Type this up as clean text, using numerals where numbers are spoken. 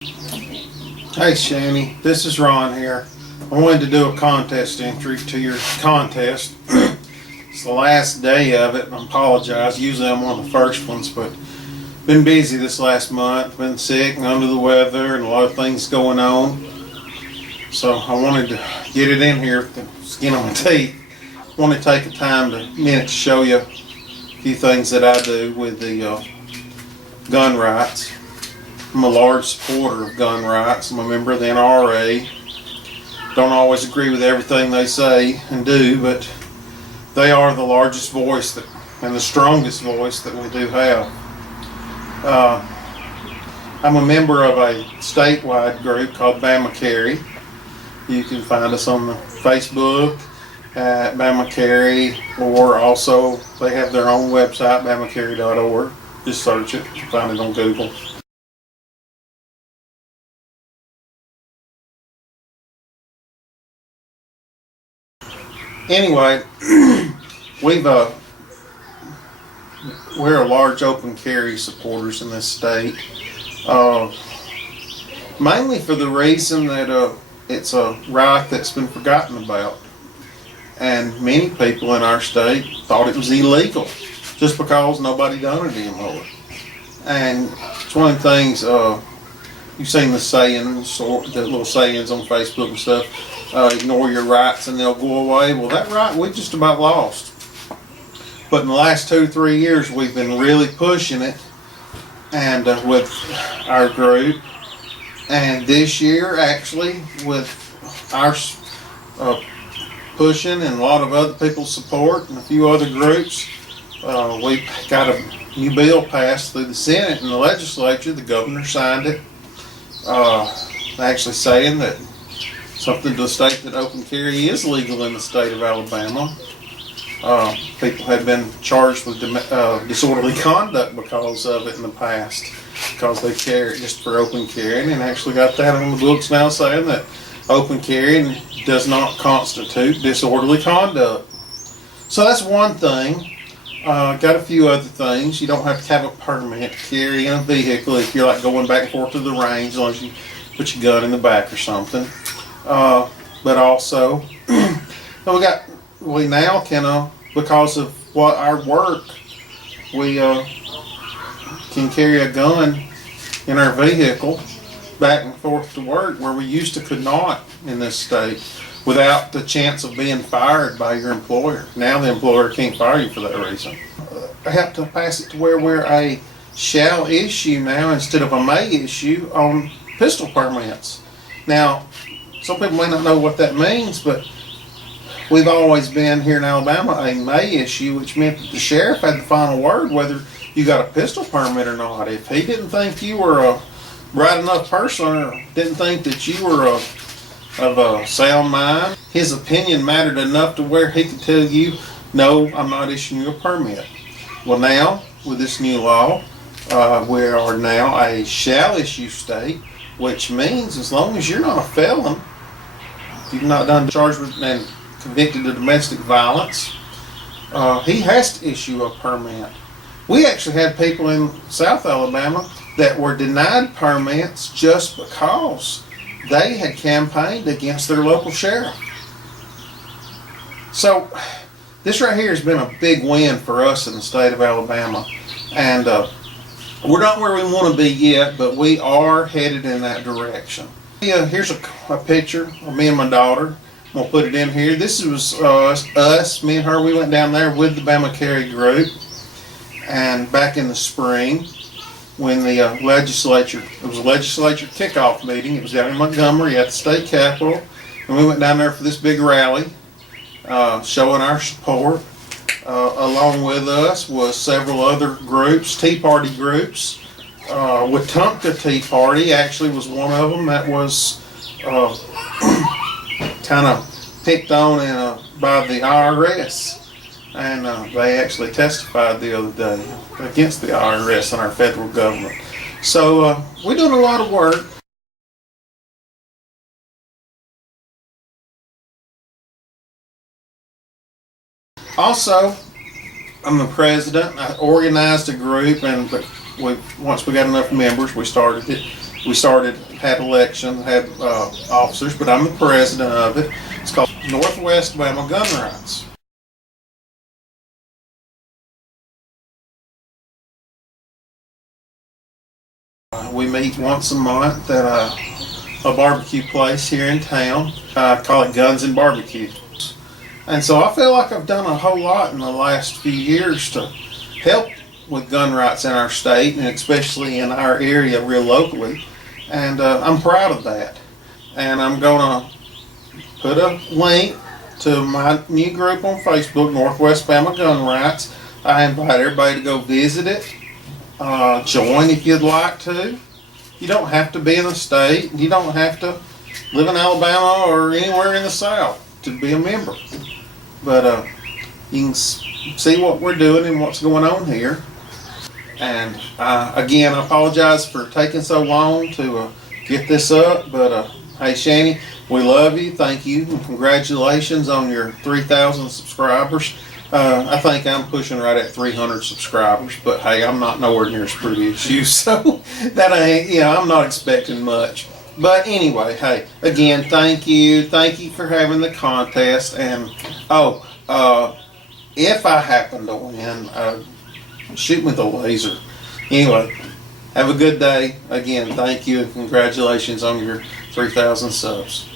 Hey Shanny, this is Ron here. I wanted to do a contest entry to your contest. It's the last day of it, and I apologize. Usually I'm one of the first ones, but been busy this last month. Been sick and under the weather and a lot of things going on. So I wanted to get it in here with the skin on my teeth. I want to take a minute to show you a few things that I do with the gun rights. I'm a large supporter of gun rights. I'm a member of the NRA. Don't always agree with everything they say and do, but they are the largest voice and the strongest voice that we do have. I'm a member of a statewide group called Bama Carry. You can find us on the Facebook at Bama Carry, or also they have their own website, bamacarry.org. Just search it, you can find it on Google. Anyway, we're large open carry supporters in this state, mainly for the reason that it's a right that's been forgotten about, and many people in our state thought it was illegal just because nobody done it anymore. And it's one of the things, you've seen the sayings, or the little sayings on Facebook and stuff. Ignore your rights and they'll go away. Well, that right we just about lost. But in the last 2 or 3 years, we've been really pushing it, and with our group. And this year, actually, with our pushing and a lot of other people's support and a few other groups, we got a new bill passed through the Senate and the legislature. The governor signed it, actually saying that something to the state that open carry is legal in the state of Alabama. People had been charged with disorderly conduct because of it in the past, because they carry it just for open carrying, and actually got that on the books now saying that open carrying does not constitute disorderly conduct. So that's one thing. Got a few other things. You don't have to have a permit to carry in a vehicle if you're like going back and forth to the range, as long as you put your gun in the back or something. But also, we now can, because of what our work, we can carry a gun in our vehicle back and forth to work, where we used to could not in this state, without the chance of being fired by your employer. Now the employer can't fire you for that reason. I have to pass it to where we're a shall issue now instead of a may issue on pistol permits. Now, some people may not know what that means, but we've always been here in Alabama a may issue, which meant that the sheriff had the final word whether you got a pistol permit or not. If he didn't think you were a right enough person, or didn't think that you were of a sound mind, his opinion mattered enough to where he could tell you, no, I'm not issuing you a permit. Well, now, with this new law, we are now a shall issue state, which means as long as you're not a felon, if you've not done charged with and convicted of domestic violence, he has to issue a permit. We actually had people in South Alabama that were denied permits just because they had campaigned against their local sheriff. So this right here has been a big win for us in the state of Alabama, and we're not where we want to be yet, but we are headed in that direction. Here's a picture of me and my daughter. I'm going to put it in here. This was us, me and her. We went down there with the Bama Carry group, and back in the spring when the legislature, it was a legislature kickoff meeting. It was down in Montgomery at the state capitol, and we went down there for this big rally, showing our support. Along with us was several other groups, Tea Party groups. Wetumpka Tea Party actually was one of them that was kind of picked on by the IRS. And they actually testified the other day against the IRS and our federal government. So we're doing a lot of work. Also, I'm the president. I organized a group, and once we got enough members, we started it. we had election, had officers, but I'm the president of it. It's called Northwest Bama Gun Rights. We meet once a month at a barbecue place here in town. I call it Guns and Barbecue. And so I feel like I've done a whole lot in the last few years to help with gun rights in our state, and especially in our area real locally. And I'm proud of that. And I'm going to put a link to my new group on Facebook, Northwest Bama Gun Rights. I invite everybody to go visit it. Join if you'd like to. You don't have to be in the state. You don't have to live in Alabama or anywhere in the South to be a member. But you can see what we're doing and what's going on here. And again, I apologize for taking so long to get this up. But hey, Shanni, we love you. Thank you. And congratulations on your 3,000 subscribers. I think I'm pushing right at 300 subscribers, but hey, I'm not nowhere near as pretty as you, so that ain't, I'm not expecting much. But anyway, hey, again, thank you for having the contest, and if I happen to win, shoot me the laser. Anyway, have a good day. Again, thank you and congratulations on your 3,000 subs.